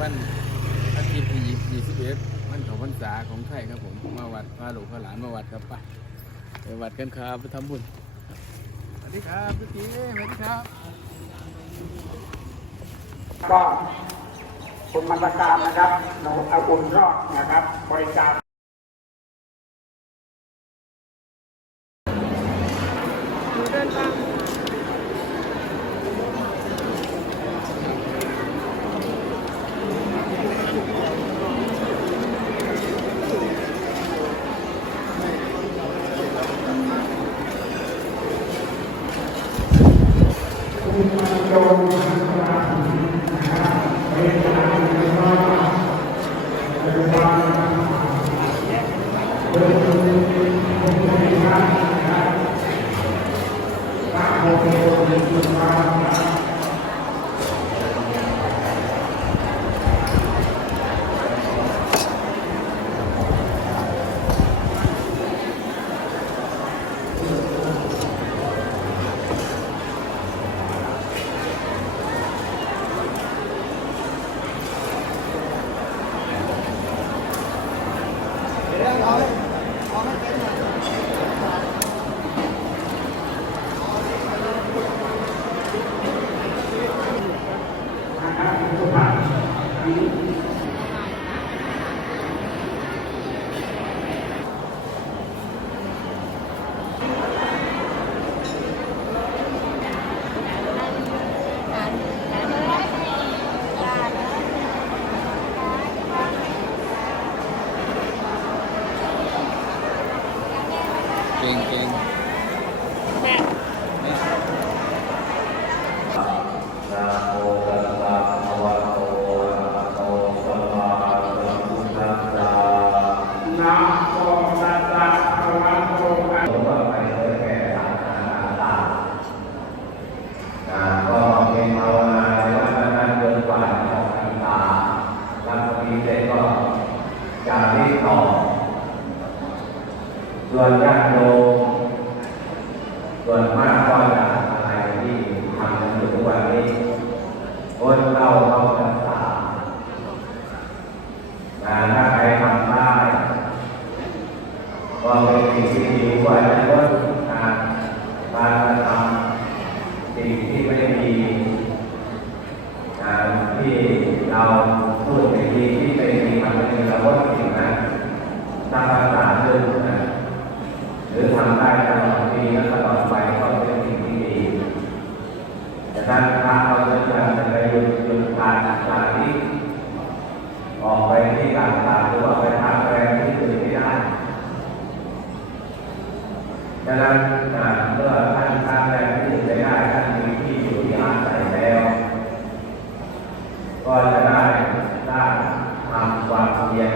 วันอาทิตย์ที่ยี่สิบเอ็ดวันของพรรษาของไทยครับผมมาวัดพาลูกพาหลานมาวัดครับไปไปวัดกันครับไปทำบุญสวัสดีครับพี่ตีสวัสดีครับก็คุณบรรณการนะครับเราเอาบุญรอดนะครับ บริจาค เก่งเก่งแม่นะโมตัสสะภะคะวะโตอะระหะโตสัมมาสัมพุทธัสสะนะโมตัสสะภะคะวะโตอะสมว่าไปเผยแผ่ศาสนาต่างๆนะก็เป็นภาวนาในวันนั้นจาจะออกพรรษาแล้วพอดีเสร็จก็จะรีบต่อ ส่วนญาติโยมส่วนมากก็จะอะไรที่ทำกันอยู่ทุกวันนี้คนเราเข้าพรรษาถ้าใครทำได้ก็เป็นสิ่งที่ดีกว่าจะลดการการกระทำสิ่งที่ไม่ดีที่เราพูดไม่ดีที่ไม่ดีมันเป็นเราลดสิ่งนั้นถ้าภาษาเรื่องนะ หรือทำได้ตลอดปีและตลอดไปก็เป็นสิ่งที่ดีแต่ถ้าพระเราจะจะไปหยุดหยุดการสาธิตออกไปที่ต่างๆหรือว่าไปทำแรงที่อื่นไม่ได้ดังนั้นอ่าเมื่อท่านทำแรงที่อื่นไม่ได้ท่านมีที่อยู่ที่อาศัยแล้ว ก็จะได้ได้ทำความเพียร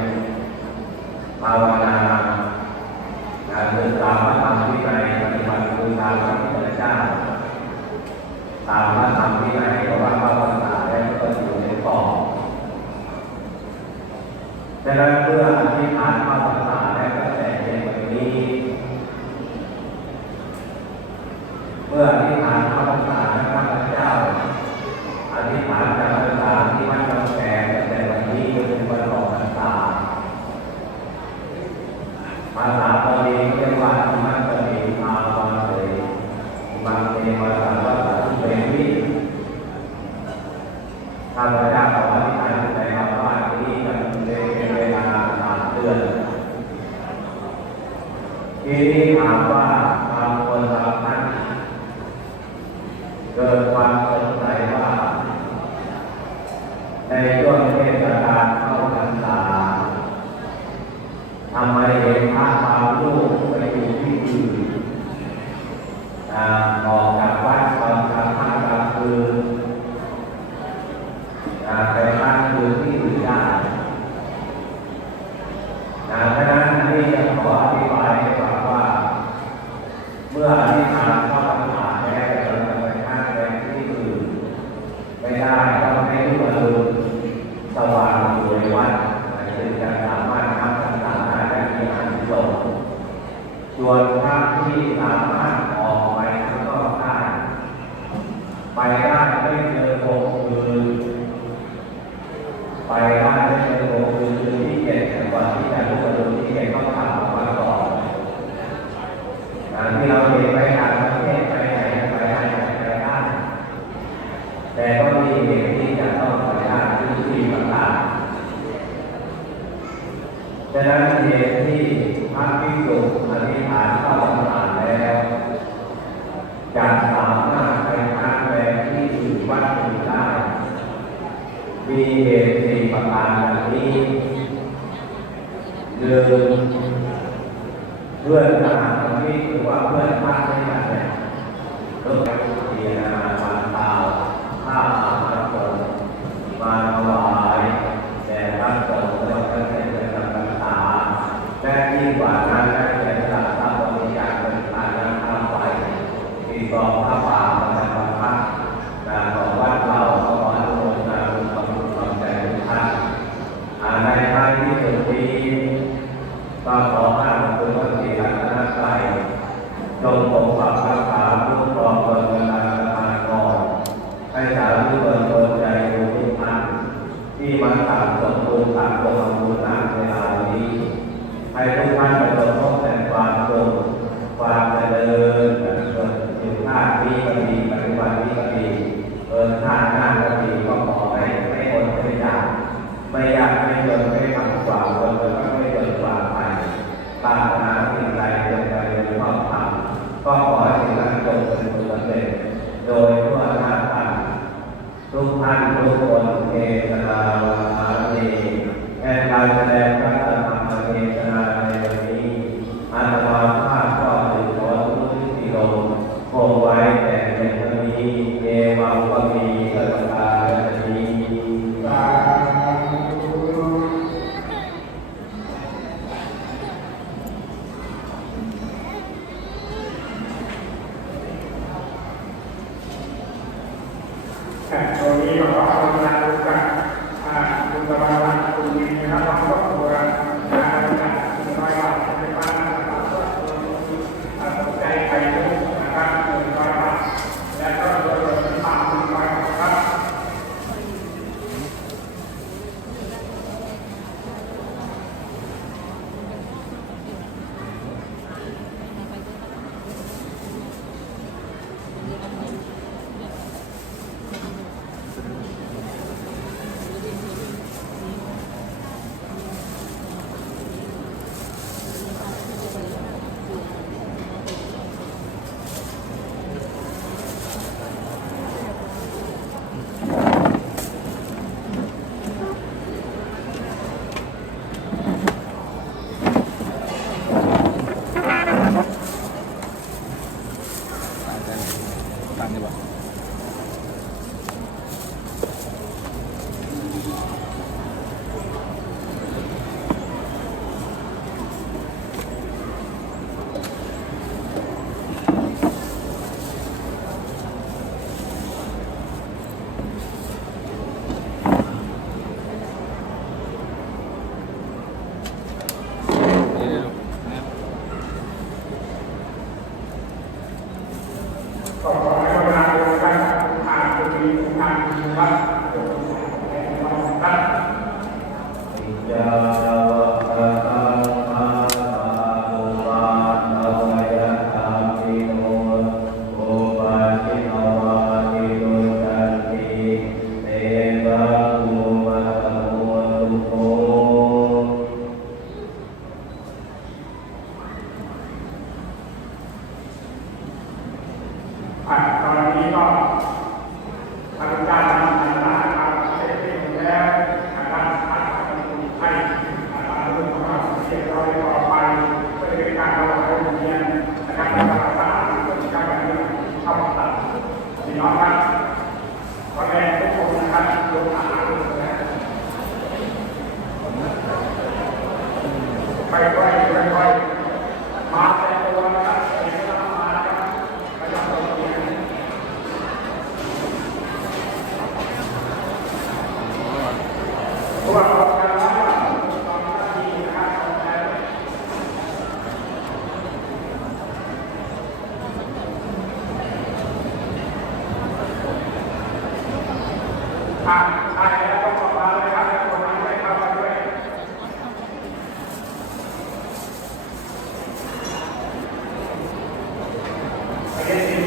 ภาวนาการศึกษาพระธรรมวินัยปฏิบัติบูชาพระพุทธเจ้า ตามพระธรรมวินัยเพราะว่าพระภาษาแล้วก็อยู่ในกรอบ ดังนั้นเมื่ออธิษฐานเข้าพรรษาและก็แต่ในวันนี้ เ็นสี่ประการนี้หนึ่งเพื่อนทหารที่หรือว่าเพื่อนมานด้วยกัเนี่ยเริ่มการเรียนมาตาข้ามาคนมา ตาขอหน้าเป็นพระศรีรัตนตรัยจงปกปักรักษาผู้ครองบนเวลาประทานก่อนให้สาธุชนคนใจรู้ทุกท่านที่มาตามสมบูรณ์ตามองค์บุาณเวลานี้ให้ทุกท่าน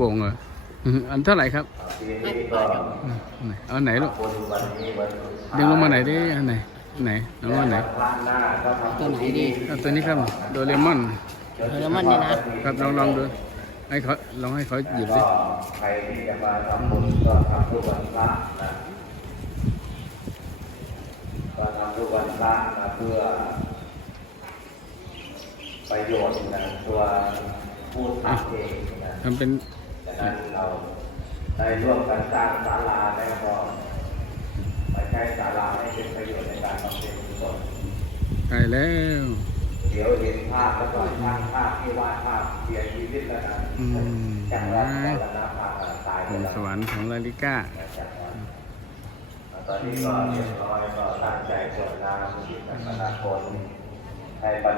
ป่งเหรออืมอันเท่าไหร่ครับปีนี้ก็อืมไหนเอาไหนลูกคนวันนี้วันสุดท้ายดึงลงมาไหนดิอันไหนอันไหนน้องอันไหนพระหน้าก็ทำตัวไหนดีเอาตัวนี้ครับโดเรมอนโดเรมอนเนี่ยนะครับลองลองดูให้เขาลองให้เขาหยิบก็สิใครที่จะมาทำบุญก็ทำทุกวันพระนะก็ทำทุกวันพระนะเพื่อประโยชน์นะตัวผู้ทำเองนะทำเป็น ดังนั้นเราได้ร่วมกันสร้างศาลาแล้วก็ไปใช้ศาลาให้เป็นประโยชน์ในการบำเพ็ญกุศลใกล้แล้ว เดี๋ยวเห็นภาพแล้วก็ช่างภาพที่วาดภาพเสียชีวิตแล้วนะอืมจากรักมรณภาพตายไปบนแล้วสวรรค์ของลาลิก้าจากนั้นตอนนี้ก็เรียบร้อยก็ตั้งใจสวดน้ำที่สัมปนาคนให้บรร